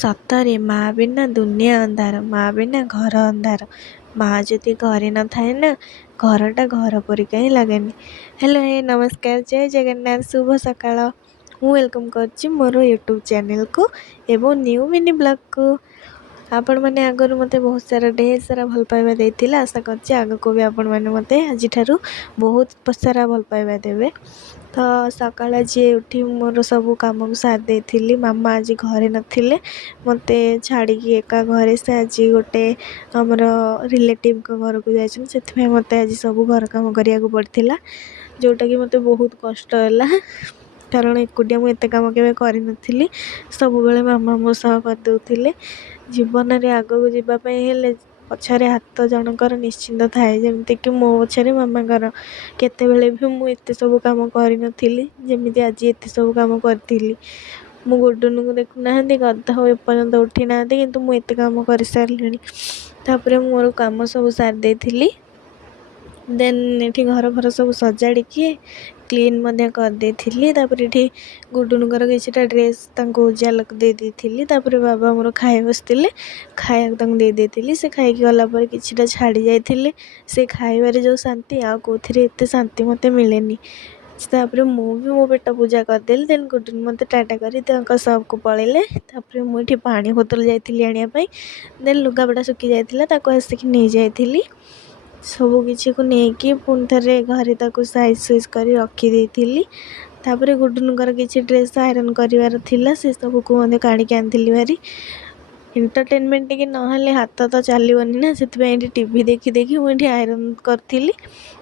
ସତରେ ମା' ବିନା ଦୁନିଆ ଅନ୍ଧାର, ମା' ବିନା ଘର ଅନ୍ଧାର। ମା' ଯଦି ଘରେ ନଥାଏ ନା, ଘରଟା ଘର ପରିକା ହିଁ ଲାଗେନି। ହ୍ୟାଲୋ, ନମସ୍କାର, ଜୟ ଜଗନ୍ନାଥ, ଶୁଭ ସକାଳ। ମୁଁ ୱେଲକମ୍ କରୁଛି ମୋର ୟୁଟ୍ୟୁବ୍ ଚ୍ୟାନେଲ୍କୁ ଏବଂ ନ୍ୟୁ ମିନି ବ୍ଲଗ୍କୁ। ଆପଣମାନେ ଆଗରୁ ମୋତେ ବହୁତ ଢେର ସାରା ଭଲ ପାଇବା ଦେଇଥିଲେ। ଆଶା କରୁଛି ଆଗକୁ ବି ଆପଣମାନେ ମୋତେ ଆଜିଠାରୁ ବହୁତ ସାରା ଭଲ ପାଇବା ଦେବେ। ତ ସକାଳେ ଆଜି ଉଠି ମୋର ସବୁ କାମକୁ ସାରି ଦେଇଥିଲି। ମାମା ଆଜି ଘରେ ନଥିଲେ, ମୋତେ ଛାଡ଼ିକି ଏକା ଘରେ। ସେ ଆଜି ଗୋଟେ ଆମର ରିଲେଟିଭ୍ଙ୍କ ଘରକୁ ଯାଇଛନ୍ତି, ସେଥିପାଇଁ ମୋତେ ଆଜି ସବୁ ଘର କାମ କରିବାକୁ ପଡ଼ିଥିଲା, ଯେଉଁଟାକି ମୋତେ ବହୁତ କଷ୍ଟ ହେଲା, କାରଣ ଏକୁଟିଆ ମୁଁ ଏତେ କାମ କେବେ କରିନଥିଲି। ସବୁବେଳେ ମାମା ମୋ ସହ କରିଦେଉଥିଲେ। ଜୀବନରେ ଆଗକୁ ଯିବା ପାଇଁ ହେଲେ ପଛରେ ହାତ ଜଣଙ୍କର ନିଶ୍ଚିନ୍ତ ଥାଏ, ଯେମିତିକି ମୋ ପଛରେ ମାମାଙ୍କର। କେତେବେଳେ ବି ମୁଁ ଏତେ ସବୁ କାମ କରିନଥିଲି, ଯେମିତି ଆଜି ଏତେ ସବୁ କାମ କରିଥିଲି। ମୁଁ ଗୁଡ଼ୁନୁକୁ ଦେଖୁନାହାନ୍ତି, ଗଧ ଏପର୍ଯ୍ୟନ୍ତ ଉଠି ନାହାନ୍ତି, କିନ୍ତୁ ମୁଁ ଏତେ କାମ କରିସାରିଲିଣି। ତାପରେ ମୁଁ ମୋର କାମ ସବୁ ସାରି ଦେଇଥିଲି। ଦେନ୍ ଏଠି ଘର ଫର ସବୁ ସଜାଡ଼ିକି କ୍ଲିନ୍ ମଧ୍ୟ କରିଦେଇଥିଲି। ତାପରେ ଏଠି ଗୁଡ଼ୁନୁଙ୍କର କିଛିଟା ଡ୍ରେସ୍ ତାଙ୍କୁ ଉଜାଲକୁ ଦେଇ ଦେଇଥିଲି। ତାପରେ ବାବା ମୋର ଖାଇ ବସିଥିଲେ, ଖାଇବାକୁ ତାଙ୍କୁ ଦେଇ ଦେଇଥିଲି। ସେ ଖାଇକି ଗଲା ପରେ କିଛିଟା ଛାଡ଼ି ଯାଇଥିଲେ। ସେ ଖାଇବାରେ ଯେଉଁ ଶାନ୍ତି, ଆଉ କେଉଁଥିରେ ଏତେ ଶାନ୍ତି ମୋତେ ମିଳେନି। ତାପରେ ମୁଁ ବି ମୋ ପେଟ ପୂଜା କରିଦେଲି। ଦେନ୍ ଗୁଡ଼ୁନୁ ମୋତେ ଟାଟା କରି ତାଙ୍କ ସପ୍କୁ ପଳେଇଲେ। ତାପରେ ମୁଁ ଏଠି ପାଣି ବୋତଲ ଯାଇଥିଲି ଆଣିବା ପାଇଁ। ଦେନ୍ ଲୁଗାପଟା ଶୁଖି ଯାଇଥିଲା, ତାକୁ ଆସିକି ନେଇଯାଇଥିଲି। ସବୁ କିଛିକୁ ନେଇକି ପୁଣି ଥରେ ଘରେ ତାକୁ ସାଇଜ୍ ସୁଇଜ୍ କରି ରଖିଦେଇଥିଲି। ତାପରେ ଗୁଡ଼ୁନୁଙ୍କର କିଛି ଡ୍ରେସ୍ ଆଇରନ୍ କରିବାର ଥିଲା, ସେସବୁକୁ ମଧ୍ୟ କାଢ଼ିକି ଆଣିଥିଲି ଭାରି। ଏଣ୍ଟରଟେନମେଣ୍ଟ ଟିକେ ନହେଲେ ହାତ ତ ଚାଲିବନି ନା, ସେଥିପାଇଁ ଏଠି ଟିଭି ଦେଖି ଦେଖି ମୁଁ ଏଠି ଆଇରନ୍ କରିଥିଲି।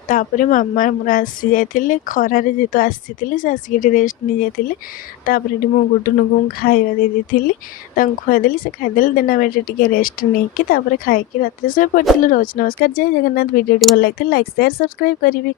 ତାପରେ ମାମା ମୋର ଆସିଯାଇଥିଲେ, ଖରାରେ ଯେହେତୁ ଆସିଥିଲେ, ସେ ଆସିକି ଏଠି ରେଷ୍ଟ ନେଇଯାଇଥିଲେ। ତାପରେ ଏଠି ମୁଁ ଗୁଡ଼ୁନୁକୁ ଖାଇବା ଦେଇ ଦେଇଥିଲି, ତାଙ୍କୁ ଖୁଆଇଦେଲି, ସେ ଖାଇଦେଲେ। ଦେନ୍ ଆମେ ଏଠି ଟିକେ ରେଷ୍ଟ ନେଇକି ତାପରେ ଖାଇକି ରାତିରେ ଶୋଇପଡ଼ିଥିଲୁ। ରହୁଛି, ନମସ୍କାର, ଜୟ ଜଗନ୍ନାଥ। ଭିଡ଼ିଓଟି ଭଲ ଲାଗିଥିଲେ ଲାଇକ୍, ସେୟାର, ସବସ୍କ୍ରାଇବ୍ କରିବି।